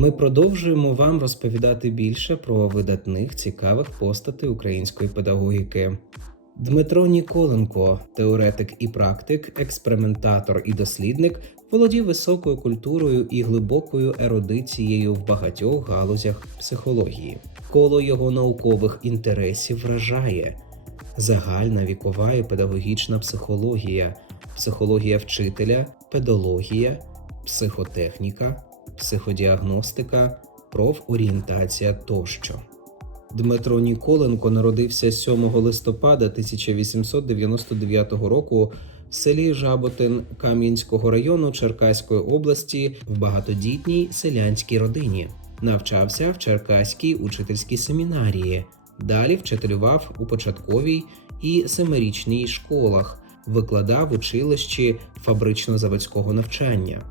Ми продовжуємо вам розповідати більше про видатних цікавих постатей української педагогіки. Дмитро Ніколенко, теоретик і практик, експериментатор і дослідник, володів високою культурою і глибокою ерудицією в багатьох галузях психології. Коло його наукових інтересів вражає загальна вікова і педагогічна психологія, психологія вчителя, педологія, психотехніка, психодіагностика, профорієнтація тощо. Дмитро Ніколенко народився 7 листопада 1899 року в селі Жаботин Кам'янського району Черкаської області в багатодітній селянській родині. Навчався в Черкаській учительській семінарії. Далі вчителював у початковій і семирічній школах, викладав училищі фабрично-заводського навчання.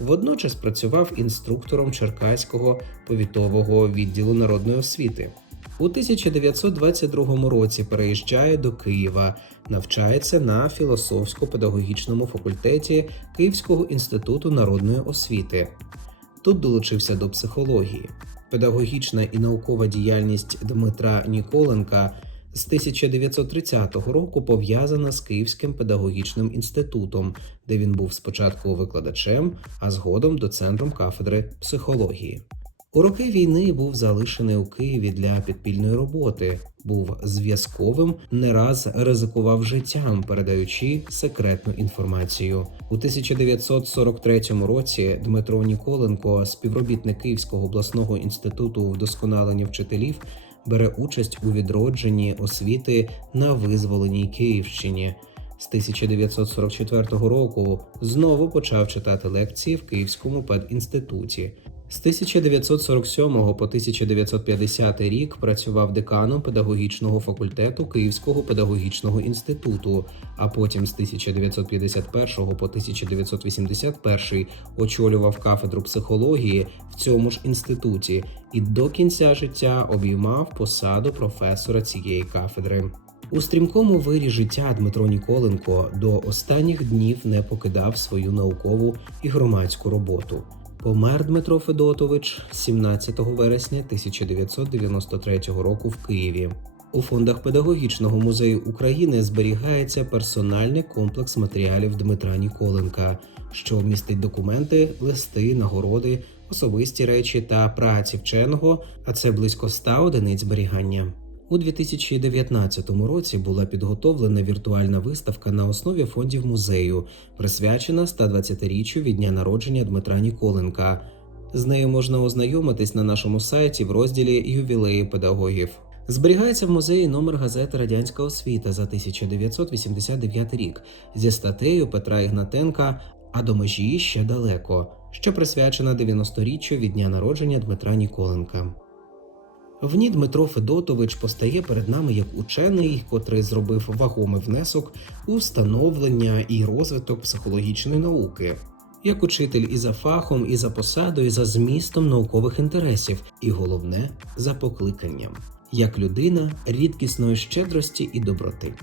Водночас працював інструктором Черкаського повітового відділу народної освіти. У 1922 році переїжджає до Києва, навчається на філософсько-педагогічному факультеті Київського інституту народної освіти. Тут долучився до психології. Педагогічна і наукова діяльність Дмитра Ніколенка з 1930 року пов'язана з Київським педагогічним інститутом, де він був спочатку викладачем, а згодом доцентром кафедри психології. У роки війни був залишений у Києві для підпільної роботи, був зв'язковим, не раз ризикував життям, передаючи секретну інформацію. У 1943 році Дмитро Ніколенко, співробітник Київського обласного інституту вдосконалення вчителів, бере участь у відродженні освіти на визволеній Київщині. З 1944 року знову почав читати лекції в Київському педінституті. З 1947 по 1950 рік працював деканом педагогічного факультету Київського педагогічного інституту, а потім з 1951 по 1981 очолював кафедру психології в цьому ж інституті і до кінця життя обіймав посаду професора цієї кафедри. У стрімкому вирі життя Дмитро Ніколенко до останніх днів не покидав свою наукову і громадську роботу. Помер Дмитро Федотович 17 вересня 1993 року в Києві. У фондах педагогічного музею України зберігається персональний комплекс матеріалів Дмитра Ніколенка, що містить документи, листи, нагороди, особисті речі та праці вченого, а це близько 100 одиниць зберігання. У 2019 році була підготовлена віртуальна виставка на основі фондів музею, присвячена 120-річчю від дня народження Дмитра Ніколенка. З нею можна ознайомитись на нашому сайті в розділі Ювілеї педагогів. Зберігається в музеї номер газети Радянська освіта за 1989 рік зі статтею Петра Ігнатенка А до межі ще далеко, що присвячена 90-річчю від дня народження Дмитра Ніколенка. В ній Дмитро Федотович постає перед нами як учений, котрий зробив вагомий внесок у встановлення і розвиток психологічної науки, як учитель і за фахом, і за посадою, і за змістом наукових інтересів, і головне за покликанням, як людина рідкісної щедрості і доброти.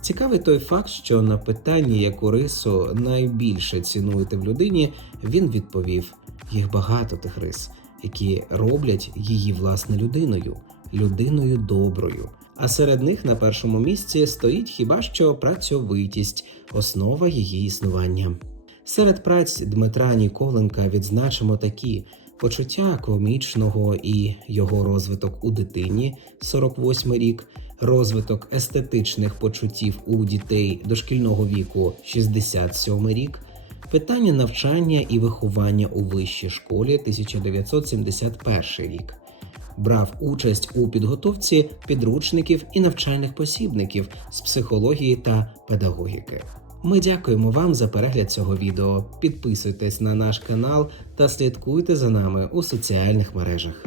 Цікавий той факт, що на питання, яку рису найбільше цінуєте в людині, він відповів: їх багато тих рис які роблять її власне людиною, людиною доброю. А серед них на першому місці стоїть хіба що працьовитість, основа її існування. Серед праць Дмитра Ніколенка відзначимо такі почуття комічного і його розвиток у дитині 48 рік, розвиток естетичних почуттів у дітей дошкільного віку 67 рік. Питання навчання і виховання у вищій школі 1971 рік. Брав участь у підготовці підручників і навчальних посібників з психології та педагогіки. Ми дякуємо вам за перегляд цього відео. Підписуйтесь на наш канал та слідкуйте за нами у соціальних мережах.